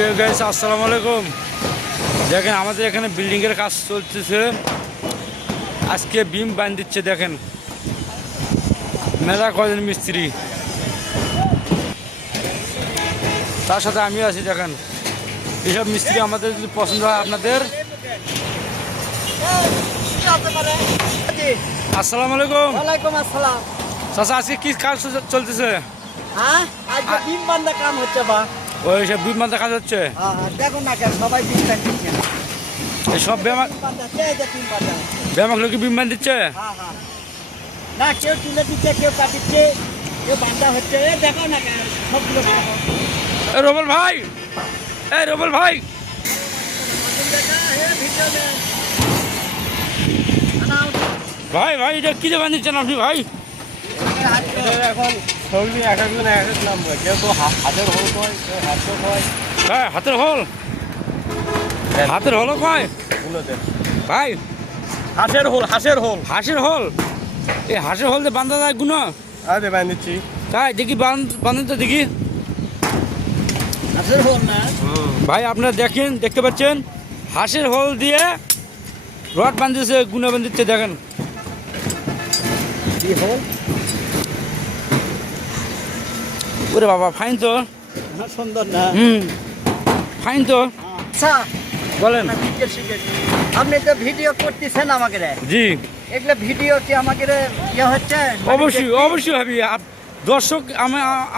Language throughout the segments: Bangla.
প্রিয় গাইস, আসসালামু আলাইকুম। দেখেন আমাদের এখানে বিল্ডিংয়ের কাজ চলতেছে। আজকে বিম বাঁধ দিচ্ছে। দেখেন মেলা কজন মিস্ত্রি, তার সাথে আমিও আছি। দেখেন এইসব মিস্ত্রি আমাদের যদি পছন্দ হয় আপনাদের। আসসালামু আলাইকুম। ওয়ালাইকুম আসসালাম। চাচা, আজকে কি কাজ চলতেছে? হ্যাঁ, আজকে বিম বান্ধা কাম হচ্ছে বা ওই সব বিম বাঁধা কাজ হচ্ছে। দেখুন না কেন সবাই বিম বান্ধছে। এই সব ব্যায়াম বিম বান্ধা ব্যায়ামক বিম বাঁধ দিচ্ছে। হ্যাঁ হ্যাঁ, না কেউ তুলে দিচ্ছে, কেউ কাটিচ্ছে, কেউ বান্ধা হচ্ছে। দেখো না কেন সবগুলো এ রবল ভাই, এই রবল ভাই, ভাই ভাই এটা কি বাঁধ দিচ্ছেন আপনি ভাই? এখন সবজি এক একজন এক এক নাম, কেউ তো হাতের হোল কয়, কেউ হাতের কয়। হ্যাঁ, হাতের হল, হাতের হলও কয় ভাই। হাঁসের হোল, হাঁসের হোল। হাঁসের হল, এই হাঁসের হল দিয়ে বান্ধা যায় গুণ। আরে বান্ধিচ্ছি তাই দেখি বান্ধেন তো দেখি। হাঁসের হোল না ভাই আপনারা দেখেন, দেখতে পাচ্ছেন হাঁসের হল দিয়ে রড বাঁধতেছে, গুণা বাঁধতে। দেখেন কি হোল? ওরে বাবা, ফাইন তো। সুন্দর না? ফাইন তো। আচ্ছা বলেন। আপনি তো ভিডিও করতেছেন আমাকে, জি এগুলো ভিডিও কি আমাকে ইয়ে হচ্ছে? অবশ্যই অবশ্যই ভাবি। দর্শক,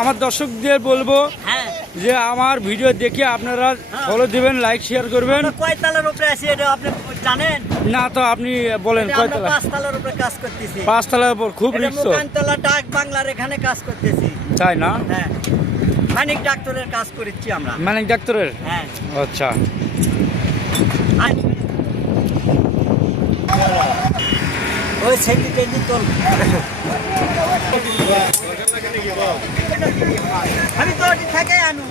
আমার দর্শকদের বলবো হ্যাঁ, যে আমার ভিডিও দেখে আপনারা ফলো দিবেন, লাইক শেয়ার করবেন। কয় তালার উপরে আছি এটা আপনি জানেন? না তো আপনি বলেন এটা আমরা কয়তলা? 5 তালার উপরে কাজ করতেছি। 5 তলার উপর, খুব এটা রিস্ক। মোকামতলা ডাক বাংলার এখানে কাজ করতেছি। তাই না? হ্যাঁ, মানিক ডাক্তারের কাজ করেছি আমরা। মানিক ডাক্তারের। হ্যাঁ, আচ্ছা, ওই সেক্রেটারি তোল। আমি তো ওটি থেকে আনু।